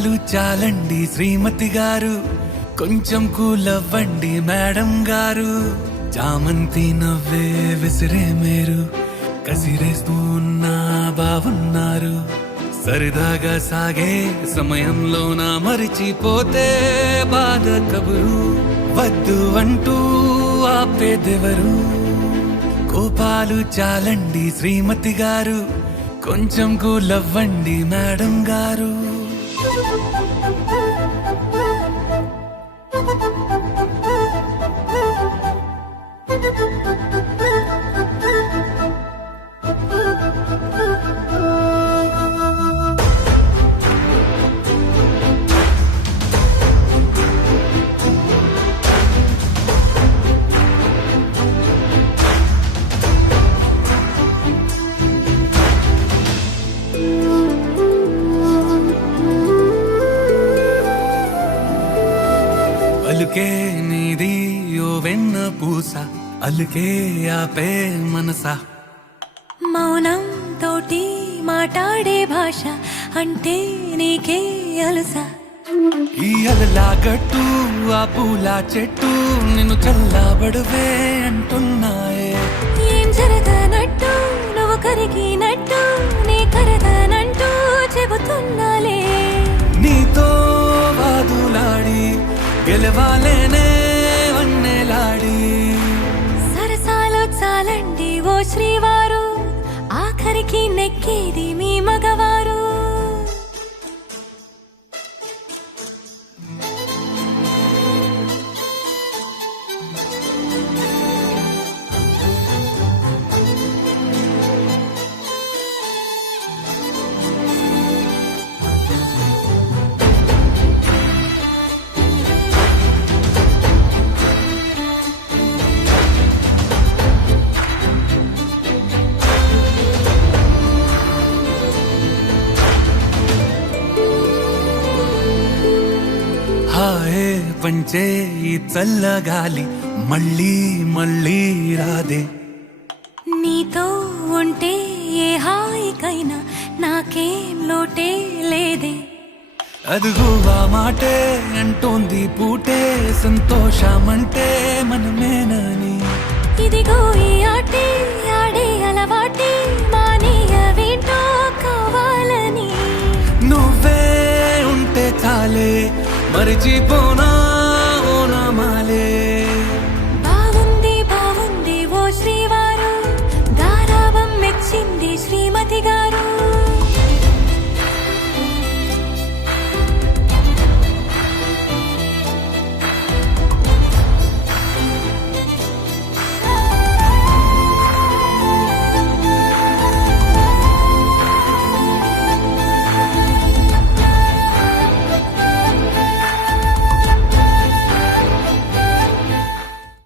కోపాలు చాలండి శ్రీమతి గారు, కొంచెం కూలవ్వండి మేడం గారు. చామంతి నవ్వే విసిరే మీరు, కసిరేస్తూ ఉన్నా బావున్నారు. సరదాగా సాగే సమయంలో నా మరిచిపోతే బాధ కబురు, వద్దు అంటూ ఆపేదెవరు. కోపాలు చాలండి శ్రీమతి గారు, కొంచెం కూలవ్వండి మేడం గారు. అలుకే నీది ఓ వెన్న పూస, అలుకే ఆపే మనసా. మౌనం తోటి మాట్లాడే భాష అంటే నీకే అలసా. ఈ అలలా గట్టు ఆ పూల చెట్టు నిన్ను చల్లబడువే అంటున్నాయే. ఏం జరగనట్టు నువ్వు కరిగినట్టు నీ కరగనంటూ చెబుతున్నాలే. నీతో వాదులాడి గెలవాలేనే వన్నెలాడి. సరసాలు చాలండి ఓ శ్రీవారు, ఆఖరికి నెక్కేది మీ మగవారు. హాయే పంచే ఈ చల్లగాలి మళ్ళీ మళ్ళీ రాదే. నీతో ఉంటే ఏ హాయికైనా నాకేం లోటే లేదే. అదుగు ఆ మాటే అంటోంది పూటే, సంతోషమంటే మనమేనని. ఇదిగో ఈ ఆటే ఆడే అలవాటే మానేయవేంటో కావాలని. నువ్వే ఉంటే చాలే మరిచిపోనా